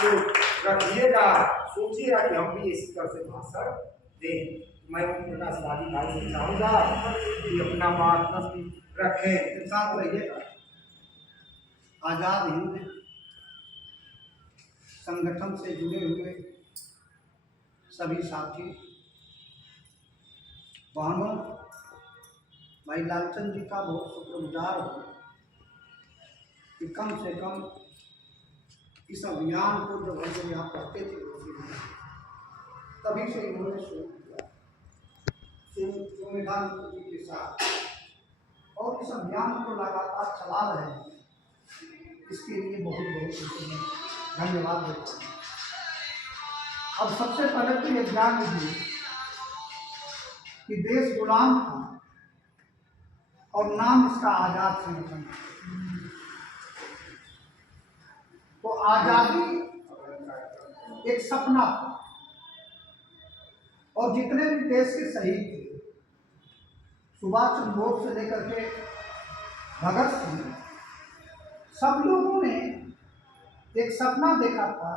आप लोग रखिएगा, सोचिएगा कि हम भी इसी तरह से भाषण दें। मैं ओम प्रकाश वादी भाई से चाहूँगा कि अपना बात रखें, साथ रहिएगा। आज़ाद हिंद संगठन से जुड़े हुए सभी साथी बहनों, भाई लालचंद जी का बहुत शुक्रगुजार हूँ कि कम से कम इस अभियान को जब हम यहाँ पढ़ते थे तभी से इन्होंने शुरू किया संविधान जी के साथ, और इस अभियान को लगातार चला रहे हैं। इसके लिए बहुत बहुत धन्यवाद देता हूँ। अब सबसे पहले तो ये ध्यान दीजिए कि देश गुलाम था और नाम इसका आज़ाद संगठन। तो आज़ादी एक सपना था और जितने भी देश के शहीद थे, सुभाष चंद्र बोस से लेकर के भगत सिंह, सब लोगों ने एक सपना देखा था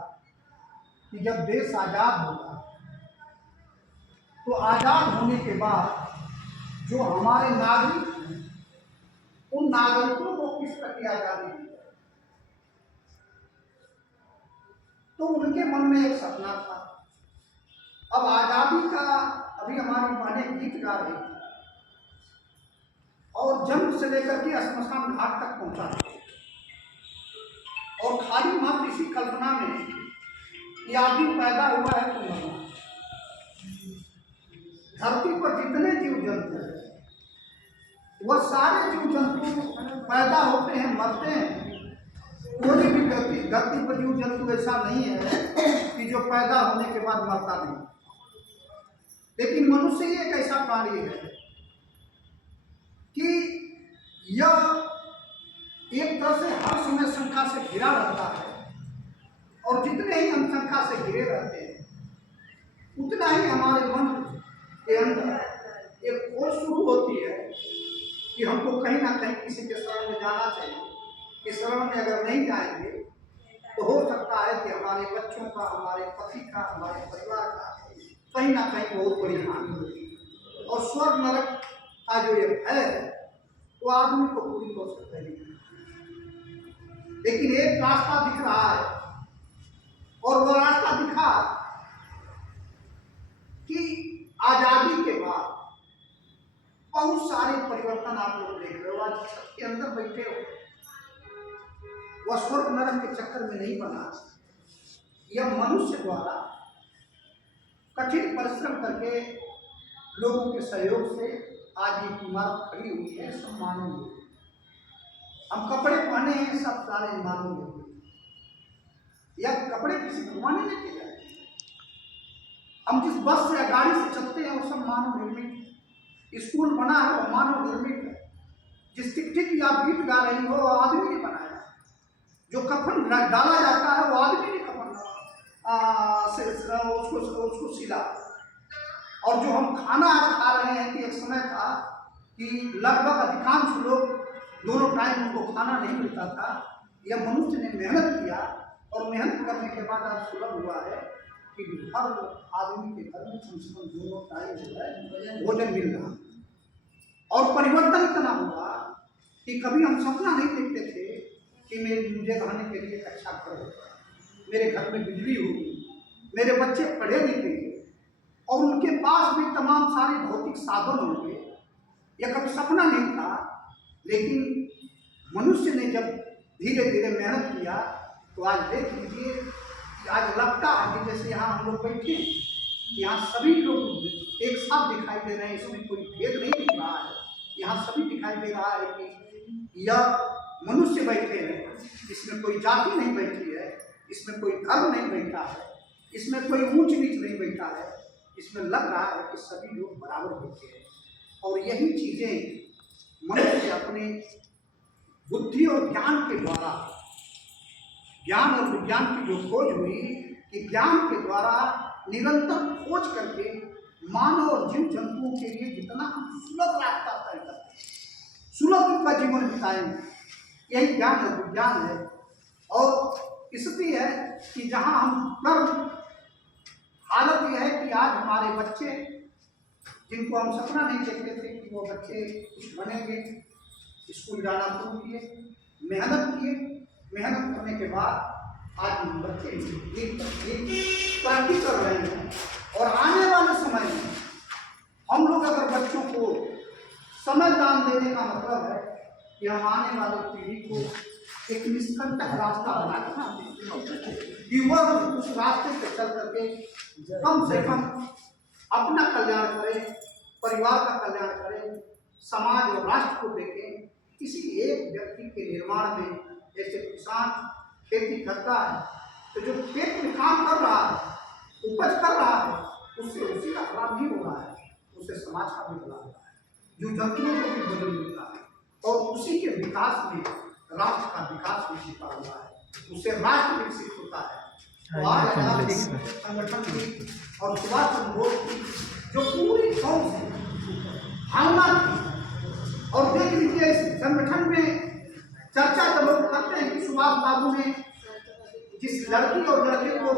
कि जब देश आज़ाद होगा तो आज़ाद होने के बाद जो हमारे नागरिक हैं, उन नागरिकों को किस प्रकार आज़ादी दी जाए। तो उनके मन में एक सपना था। अब आज़ादी का अभी हमारी बहनें गीत गा रही थी और जन्म से लेकर के श्मशान घाट तक पहुंचा और खाली मात्र इसी कल्पना में कि आदमी पैदा हुआ है तो मरना। धरती पर जितने जीव जंतु हैं वह सारे जीव जंतु पैदा होते हैं, मरते हैं। कोई भी धरती पर जीव जंतु ऐसा नहीं है कि जो पैदा होने के बाद मरता नहीं। लेकिन मनुष्य ही एक ऐसा प्राणी है कि यह एक तरह से हर समय शंका से घिरा रहता है, और जितने ही हम शंका से घिरे रहते हैं उतना ही हमारे मन के अंदर एक खोज शुरू होती है कि हमको कहीं ना कहीं किसी के शरण में जाना चाहिए। इस शरण में अगर नहीं जाएंगे तो हो सकता है कि हमारे बच्चों का, हमारे पति का, हमारे परिवार का कहीं ना कहीं बहुत बड़ी हानि होगी। और स्वर्ग नरक का जो ये है वो आदमी को पूरी हो सकता है। लेकिन एक रास्ता दिख रहा है, और वो रास्ता दिखा कि आजादी के बाद बहुत सारे परिवर्तन आप लोग देख रहे हो। आज छत के अंदर बैठे हो, वह स्वर्ग नरक के चक्कर में नहीं बना। यह मनुष्य द्वारा कठिन परिश्रम करके लोगों के सहयोग से आज ये इमारत खड़ी हुई है। सब मानोगे, हम कपड़े पहने हैं, सब सारे मानोगे। यह कपड़े किसी घुमाने नहीं के जाए। हम जिस बस से या गाड़ी से चलते हैं वो सब मानव निर्मित है। स्कूल बना है वो मानव निर्मित है। जिस चिट्ठी की आप गीत गा रही हो वो आदमी ने बनाया। जो कफन डाला जाता है वो आदमी ने कफन उसको सिला। और जो हम खाना आज खा रहे हैं कि एक समय था कि लगभग अधिकांश लोग दोनों टाइम उनको खाना नहीं मिलता था। यह मनुष्य ने मेहनत किया, और मेहनत करने के बाद आज सुलभ हुआ है कि हर आदमी के घर में कम से कम दोनों टाइम जो है भोजन मिल रहा। और परिवर्तन इतना हुआ कि कभी हम सपना नहीं देखते थे कि मुझे रहने के लिए एक अच्छा घर होगा, मेरे घर में बिजली होगी, मेरे बच्चे पढ़े लिखेंगे और उनके पास भी तमाम सारे भौतिक साधन होंगे। यह कभी सपना नहीं था। लेकिन मनुष्य ने जब धीरे धीरे मेहनत किया तो आज देख लीजिए कि आज लगता है कि जैसे यहाँ हम लोग बैठे, यहाँ सभी लोग एक साथ दिखाई दे रहे हैं। इसमें कोई भेद नहीं दिख रहा है। यहाँ सभी दिखाई दे रहा है कि यह मनुष्य बैठे हैं। इसमें कोई जाति नहीं बैठी है, इसमें कोई धर्म नहीं बैठा है, इसमें कोई ऊंच नीच नहीं बैठा है। इसमें लग रहा है कि सभी लोग बराबर बैठे हैं। और यही चीज़ें मनुष्य अपने बुद्धि और ज्ञान के द्वारा, ज्ञान और विज्ञान की जो खोज हुई कि ज्ञान के द्वारा निरंतर खोज करके मानव और जीव जंतुओं के लिए जितना हम सुलभ रास्ता तय करते हैं, सुलभ का जीवन बिताएंगे, यही ज्ञान और विज्ञान है। और स्थिति है कि जहाँ हम कर्म, हालत यह है कि आज हमारे बच्चे, जिनको हम सपना नहीं देखते थे कि वो बच्चे कुछ बनेंगे, स्कूल जाना शुरू किए, मेहनत किए, मेहनत करने के बाद आज बच्चे एक तरक्की कर रहे हैं। और आने वाले समय में हम लोग अगर बच्चों को समय दान देने का मतलब है कि हम आने वाली पीढ़ी को एक निष्कंटक रास्ता बनाना कि वह उस रास्ते पे चल करके कम से कम अपना कल्याण करें, परिवार का कल्याण करें, समाज और राष्ट्र को देखें। किसी एक व्यक्ति के निर्माण में, जैसे किसान खेती करता है तो जो खेत में काम कर रहा है, उपज कर रहा है, उससे उसी का लाभ नहीं हो रहा है, उससे समाज का भी लाभ हो रहा है, जो जंतुओं को भी भोजन मिलता है और उसी के विकास में राष्ट्र का विकास भी छिपा हुआ है, उससे राष्ट्र विकसित होता है। तो आज आजादी संगठन की और सुभाष चंद्र बोस की जो पूरी कौम से भावना थी, और देख लीजिए इस संगठन में चर्चा जब लोग करते हैं कि सुभाष बाबू ने जिस लड़की और लड़के को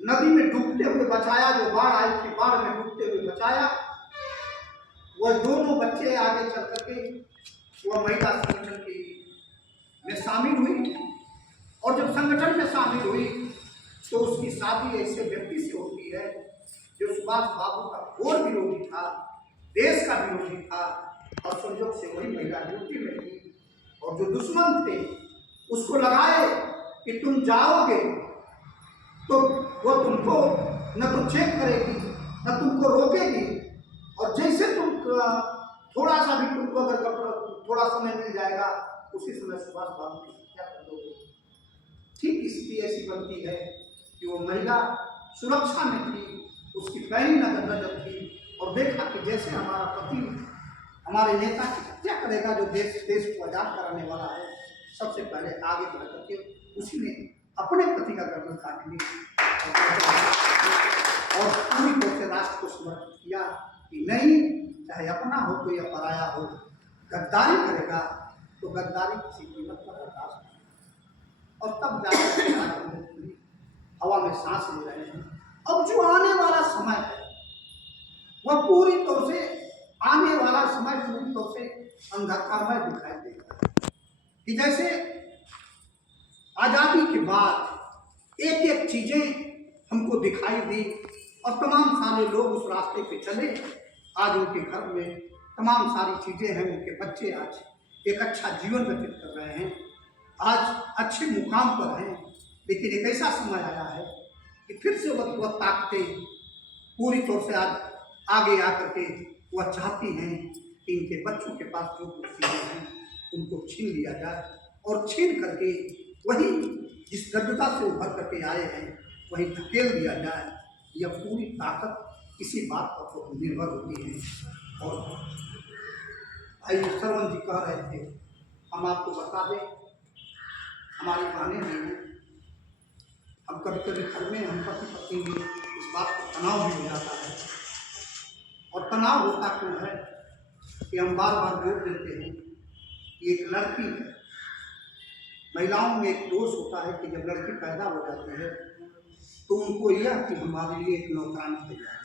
नदी में डूबते हुए बचाया, जो बाढ़ आई थी बाढ़ में डूबते हुए बचाया, वह दोनों बच्चे आगे चल करके वह महिला संगठन की में शामिल हुई। और जब संगठन में शामिल हुई तो उसकी शादी ऐसे व्यक्ति से होती है जो सुभाष बाबू का घोर विरोधी था, देश का विरोधी था, और संयोग से वही महिला ड्यूटी में थी। और जो दुश्मन थे उसको लगाए कि तुम जाओगे तो वो तुमको न तो चेक करेगी न तुमको रोकेगी, और जैसे तुम थोड़ा सा भी तुमको अगर थोड़ा समय मिल जाएगा उसी समय सुभाष बाबू की हत्या कर दोगे। ठीक स्थिति ऐसी बनती है कि वो महिला सुरक्षा में थी, उसकी पैरी नजर थी, और देखा कि जैसे हमारा पति हमारे नेता की हत्या करेगा जो देश को आजाद कराने वाला है, सबसे पहले आगे बढ़ करके उसी ने अपने पति का गर्दन काट ली और पूरी तरह से राष्ट्र को समर्पित किया कि नहीं, चाहे अपना हो तो या पराया हो, गद्दारी करेगा तो गद्दारी किसी कीमत पर बर्दाश्त नहीं। और तब जाकर हवा में सांस ले रहे हैं। अब जो आने वाला समय है वह पूरी तौर से आने वाला समय पूरी तौर से अंधकारमय दिखाई देगा कि जैसे आजादी के बाद एक एक चीजें हमको दिखाई दी और तमाम सारे लोग उस रास्ते पे चले। आज उनके घर में तमाम सारी चीजें हैं, उनके बच्चे आज एक अच्छा जीवन व्यतीत कर रहे हैं, आज अच्छे मुकाम पर हैं। लेकिन एक ऐसा समय आया है कि फिर से वह ताकतें पूरी तौर से आज आगे आकर के वह चाहती हैं कि इनके बच्चों के पास जो कुछ चीजें हैं उनको छीन लिया जाए, और छीन करके वही जिस दृढ़ता से उभर करके आए हैं वही धकेल दिया जाए। यह पूरी ताकत इसी बात पर निर्भर होती है। और भाई श्रवण जी कह रहे थे, हम आपको बता दें, हमारी बहनें भी हैं, हम कभी कभी घर में हम पति पत्नी में इस बात का तनाव भी हो जाता है। और तनाव होता क्यों है कि हम बार बार जोर देते हैं कि एक लड़की है, महिलाओं में एक दोष होता है कि जब लड़की पैदा हो जाती है तो उनको यह कि हमारे लिए एक नौकरानी तैयार है,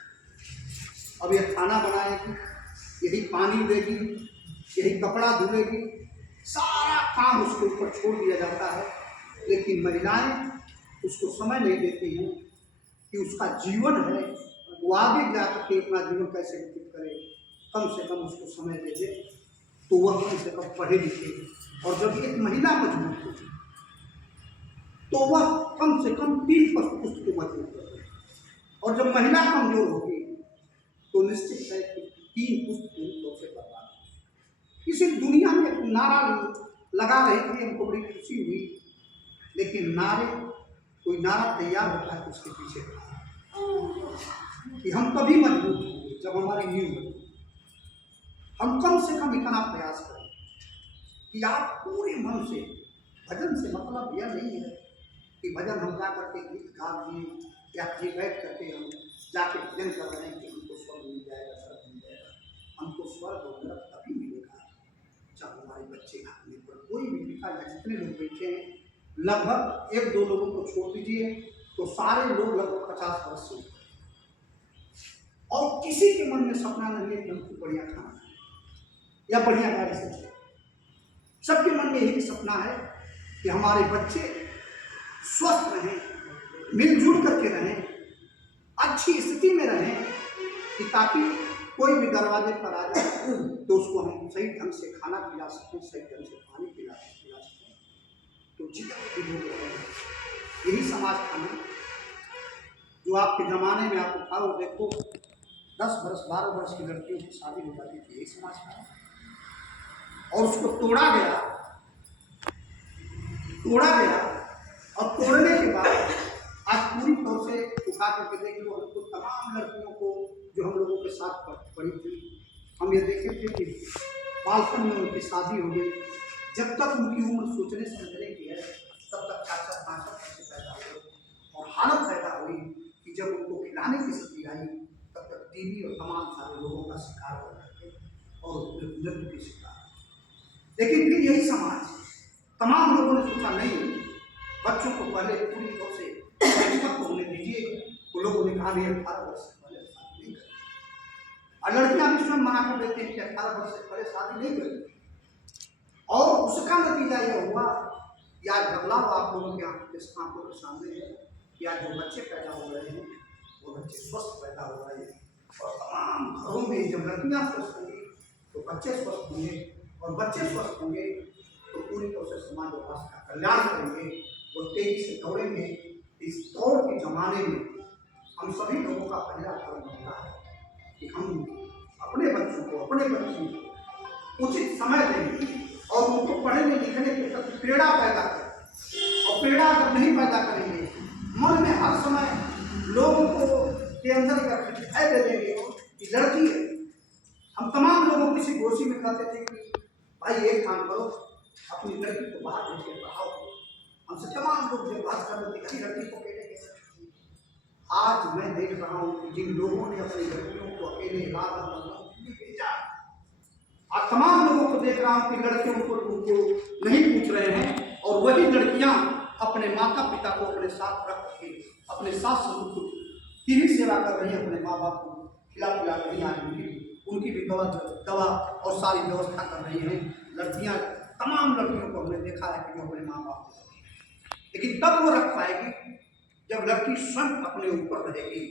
अब यह खाना बनाएगी, यही पानी देगी, यही कपड़ा धुलेगी, सारा काम उसके ऊपर छोड़ दिया जाता है। लेकिन महिलाएं उसको समय नहीं देती हैं कि उसका जीवन है, वो आगे जाकर के अपना जीवन कैसे व्यतीत करे, कम से कम उसको समय दे दे तो वह कम से कम पढ़े लिखे। और जब एक महिला मजबूत होगी तो वह कम से कम 3 पुष्ट को मजबूत करेगी, और जब महिला कमजोर होगी तो निश्चित है कि 3 पुष्ट पूरी तौर से बर्बाद होगी। इसी दुनिया में एक नारा लगा रही थी, हमको बड़ी खुशी हुई, लेकिन कोई नारा तैयार होता है उसके पीछे कि हम कभी मजबूत होंगे जब हमारी नींव होगी। हम कम से कम इतना प्रयास करें कि आप पूरे मन से, भजन से मतलब यह नहीं है कि भजन हम जा करके गीत गा दिए या कहीं बैठ करके हम जाके भजन कर रहे हैं कि हमको स्वर्ग मिल जाएगा, स्वर्ग मिल जाएगा। हमको स्वर्ग और नरक तभी मिलेगा जब हमारे बच्चे घर में पर कोई भी पिता या जितने लोग बैठे हैं लगभग 1-2 लोगों को छोड़ दीजिए तो सारे लोग लगभग 50 वर्ष से ऊपर। और किसी के मन में सपना नहीं है कि हमको बढ़िया खाना खाए या बढ़िया गाड़ी से चले। सबके मन में यही सपना है कि हमारे बच्चे स्वस्थ रहें, मिलजुल करके रहें, अच्छी स्थिति में रहें, कि ताकि कोई भी दरवाजे पर आ जाए तो उसको हम सही ढंग से खाना खिला सकें, सही ढंग से पानी पिला सकें। तो जितने भी लोग हैं यही समाज खाना जो आपके ज़माने में आप उठाओ देखो 10 वर्ष 12 वर्ष की लड़कियों की शादी हो जाती थी, यही समाज खाना। और उसको तोड़ा गया और तोड़ने के बाद आज पूरी तौर से उठा करके देख लो हमको तमाम लड़कियों को जो हम लोगों के साथ पड़ी थी, हम ये देखे थे कि बालपन में उनकी शादी हो गई। जब तक उनकी उम्र सोचने समझने की है तब तक 4-5 वर्ष पैदा हुए और हालत पैदा हुई कि जब उनको खिलाने की स्थिति आई तब तक टीबी और तमाम सारे लोगों का शिकार हो गए और मृत्यु के शिकार। लेकिन फिर यही समाज तमाम लोगों ने सोचा नहीं, बच्चों को पहले पूरी तौर से शिक्षक को होने दीजिए। तो लोगों ने कहा 18 वर्ष से पहले शादी नहीं करें, और लड़कियां भी स्वयं मना कर देती हैं कि 18 वर्ष से पहले शादी नहीं करें। और उसका नतीजा यह हुआ कि आज बदलाव आप लोगों के आंखों के सामने है कि आज जो बच्चे पैदा हो रहे हैं वो बच्चे स्वस्थ पैदा हो रहे हैं। और तमाम घरों में जब लड़कियां स्वस्थ होंगी तो बच्चे स्वस्थ होंगे, और बच्चे स्वस्थ होंगे तो पूरी तरह से समाज व्यवस्था का कल्याण करेंगे। वो तेजी से दौड़ेंगे। इस दौड़ के जमाने में हम सभी लोगों का पहला फर्ज बनता है कि हम अपने बच्चों को, अपने बच्चों को उचित समय देंगे और उनको पढ़ने लिखने के प्रति प्रेरणा पैदा करें। और प्रेरणा अगर नहीं पैदा करेंगे, मन में हर समय लोगों को के अंदर भय दे देंगे कि लड़की है। हम तमाम लोगों किसी गोष्ठी में कहते थे कि भाई एक काम करो, अपनी लड़की को बाहर भेज के पढ़ाओ। हमसे तमाम लोग जो बात कर रहे थे लड़की को अकेले कैसे। आज मैं देख रहा हूँ कि जिन लोगों ने अपनी लड़कियों को अकेले भेजा, आज तमाम लोगों को देख रहा हूँ कि लड़कियों को उनको नहीं पूछ रहे हैं, और वही लड़कियां अपने माता पिता को अपने साथ रख के अपने सास ससुर की भी सेवा कर रही है, अपने माँ बाप को खिला पिला रही है, उनकी भी दवा और सारी व्यवस्था कर रही हैं। लड़कियां तमाम लड़कियों को हमने देखा है कि वो अपने माँ बाप को, लेकिन तब वो रख पाएगी जब लड़की स्वयं अपने ऊपर रहेगी।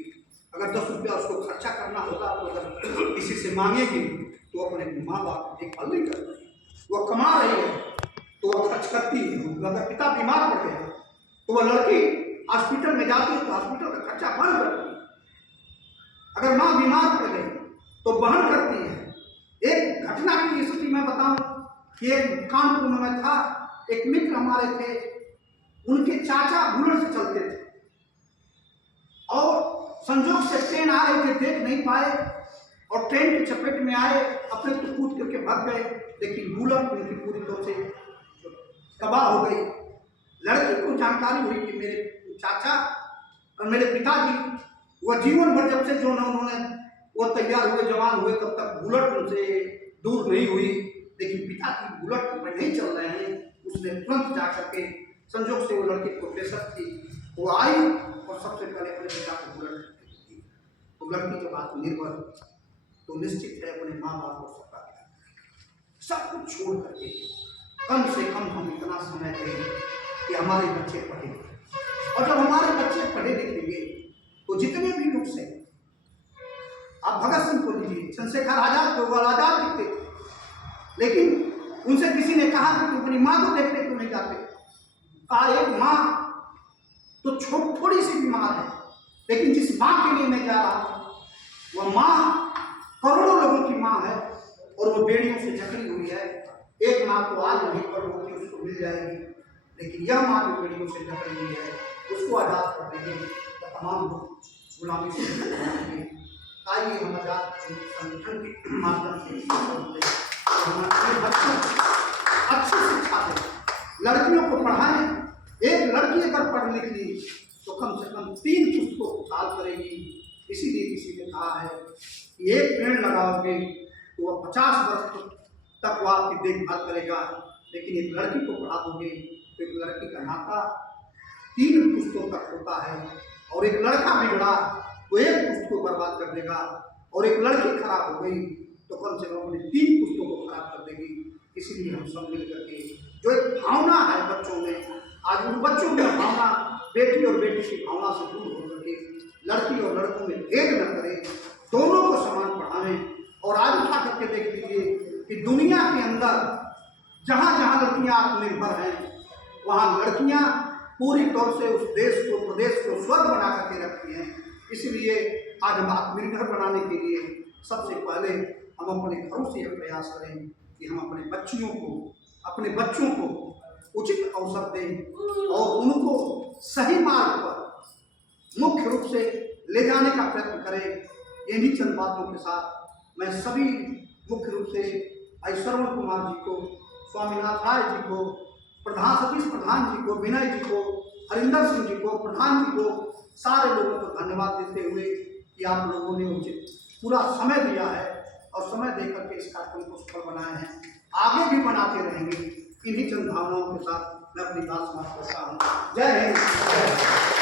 अगर 10 रुपया उसको खर्चा करना होगा तो अगर किसी से मांगेगी तो अपने माँ बाप की देखभाल नहीं कर रही, वो कमा रही है तो वह खर्च करती है। अगर पिता बीमार पड़ गया तो वह लड़की हॉस्पिटल में जाती है तो हॉस्पिटल का खर्चा बहन करती है। अगर माँ बीमार पड़ गई तो बहन करती है। एक घटना की स्थिति मैं बताऊं कि एक कानपुर में था, एक मित्र हमारे थे, उनके चाचा बुलेट से चलते थे और संजोग से ट्रेन आ रही थी, देख नहीं पाए और ट्रेन की चपेट में आए, अपने तो कूद करके भाग गए, लेकिन बुलेट उनकी पूरी तरह से तबाह हो गई। लड़की को जानकारी हुई कि मेरे चाचा और मेरे पिताजी वह जीवन भर जब से जो उन्होंने वो तैयार हुए, जवान हुए, तब तक बुलेट उनसे दूर नहीं हुई, लेकिन पिताजी बुलेट पर नहीं चल रहे हैं। उसने तुरंत जा करके, संजोग से वो लड़की प्रोफेसर थी, वो आई और सबसे पहले अपने पिता को बुलेट दी। तो लड़की जब आत्मनिर्भर तो निश्चित है अपने माँ बाप को सब कुछ छोड़ करके कम से कम हम इतना समय दें कि हमारे बच्चे पढ़े लिखें। और जब हमारे बच्चे पढ़े लिखेंगे तो जितने भी लोग से आप भगत सिंह को लीजिए, चंद्रशेखर आजाद को, वो आजाद दिखते थे, लेकिन उनसे किसी ने कहा कि तुम अपनी माँ को देखने क्यों नहीं जाते। कहा एक माँ तो थोड़ी सी बीमार है, लेकिन जिस माँ के लिए मैं जा रहा हूँ वह माँ करोड़ों लोगों की माँ है और वो बेड़ियों से जकड़ी हुई है। एक माँ को आज नहीं पर होती उसको मिल जाएगी, लेकिन यह माँ जो बेड़ियों से जकड़ी हुई है उसको आजाद कर देंगे तो तमाम लोग गुलामी से आइए हम आजाद संगठन के माध्यम से हम अपने बच्चों को अच्छी शिक्षा दें, लड़कियों को पढ़ाएं। एक लड़की अगर पढ़ लिख ली तो कम से कम 3 पुस्तकों को साल करेगी। इसीलिए किसी ने कहा है कि एक पेड़ लगाओगे तो वह 50 वर्ष तक वो आपकी देखभाल करेगा, लेकिन एक लड़की को पढ़ा दोगे तो एक लड़की का नाता 3 पुश्तों तक होता है, और एक लड़का बिगड़ा तो 1 पुश्त को बर्बाद कर देगा, और एक लड़की खराब हो गई तो कम से कम अपने 3 पुश्तों को खराब कर देगी। इसलिए हम सब मिल करके जो एक भावना है बच्चों में, आज उन बच्चों की भावना बेटी और बेटी की भावना से दूर हो करके लड़की और लड़कों में भेद न करें, दोनों को समान पढ़ाएं। और आज उठा करके देख लीजिए कि दुनिया के अंदर जहाँ जहाँ लड़कियाँ आत्मनिर्भर हैं, वहाँ लड़कियाँ पूरी तौर से उस देश को, प्रदेश को स्वर्ग बना करके रखती हैं। इसलिए आज हम आत्मनिर्भर बनाने के लिए सबसे पहले हम अपने घरों से यह प्रयास करें कि हम अपने बच्चों को उचित अवसर दें और उनको सही मार्ग पर मुख्य रूप से ले जाने का प्रयत्न करें। इन्हीं चंद बातों के साथ मैं सभी मुख्य रूप से भाई श्रवण कुमार जी को, स्वामीनाथ राय जी को, सतीश प्रधान जी को, विनय जी को, हरिंदर सिंह जी को, प्रधान जी को, सारे लोगों को धन्यवाद देते हुए कि आप लोगों ने उचित पूरा समय दिया है और समय देकर के इस कार्यक्रम को सफल बनाए हैं, आगे भी बनाते रहेंगे। इन्हीं चंद भावनाओं के साथ मैं अपनी बात समाप्त करता हूँ। जय हिंद।